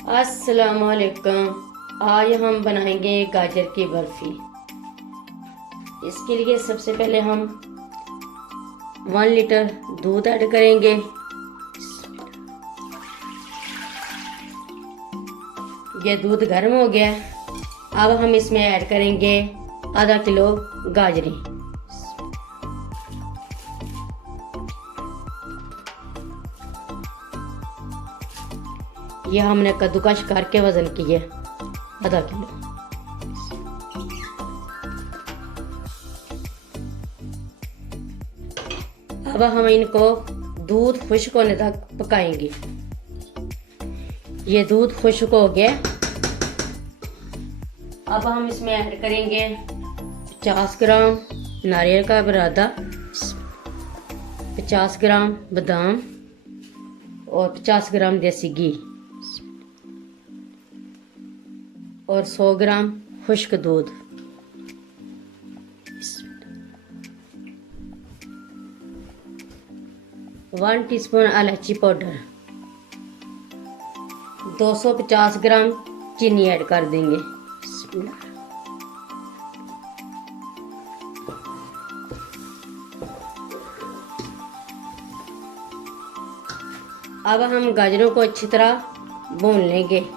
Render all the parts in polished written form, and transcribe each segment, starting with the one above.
अस्सलामुअलैकुम। आज हम बनाएंगे गाजर की बर्फी। इसके लिए सबसे पहले हम 1 लीटर दूध ऐड करेंगे। ये दूध गर्म हो गया। अब हम इसमें ऐड करेंगे आधा किलो गाजरी। यह हमने कद्दूकस करके वजन किए आधा किलो। अब हम इनको दूध खुश्क होने तक पकाएंगे। ये दूध खुश्क हो गया। अब हम इसमें ऐड करेंगे 50 ग्राम नारियल का बुरादा, 50 ग्राम बादाम और 50 ग्राम देसी घी और 100 ग्राम खुश्क दूध। 1 टीस्पून इलायची पाउडर, 250 ग्राम चीनी ऐड कर देंगे। अब हम गाजरों को अच्छी तरह भून लेंगे।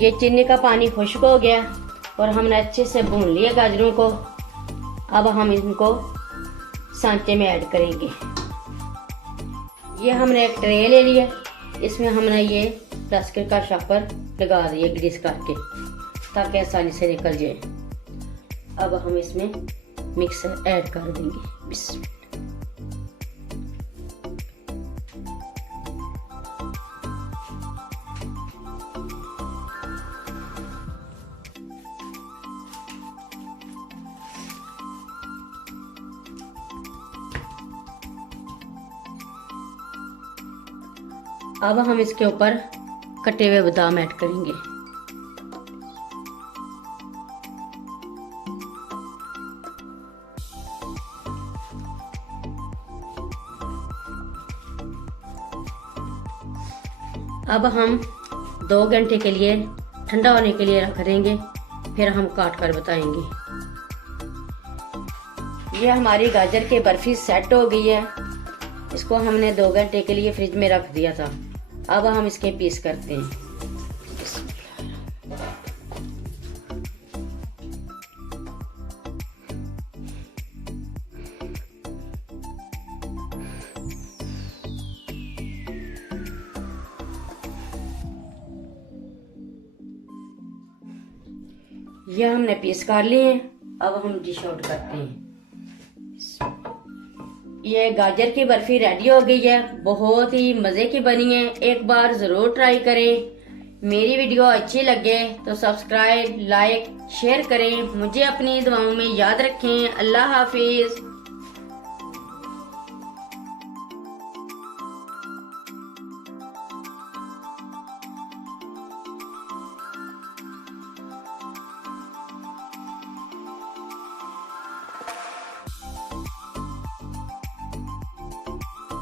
ये चीनी का पानी खुश्क हो गया और हमने अच्छे से भून लिया गाजरों को। अब हम इनको सांचे में ऐड करेंगे। ये हमने एक ट्रे ले लिया। इसमें हमने ये प्लास्टिक का शापर लगा दिया ग्रीस करके, ताकि आसानी से निकल जाए। अब हम इसमें मिक्सर ऐड कर देंगे। अब हम इसके ऊपर कटे हुए बादाम ऐड करेंगे। अब हम 2 घंटे के लिए ठंडा होने के लिए रख देंगे, फिर हम काट कर बताएंगे। ये हमारी गाजर की बर्फी सेट हो गई है। इसको हमने 2 घंटे के लिए फ्रिज में रख दिया था। अब हम इसके पीस करते हैं। यह हमने पीस कर लिए हैं। अब हम डिश आउट करते हैं। ये गाजर की बर्फी रेडी हो गई है। बहुत ही मजे की बनी है। एक बार जरूर ट्राई करें। मेरी वीडियो अच्छी लगे तो सब्सक्राइब, लाइक, शेयर करें। मुझे अपनी दुआओं में याद रखें। अल्लाह हाफिज।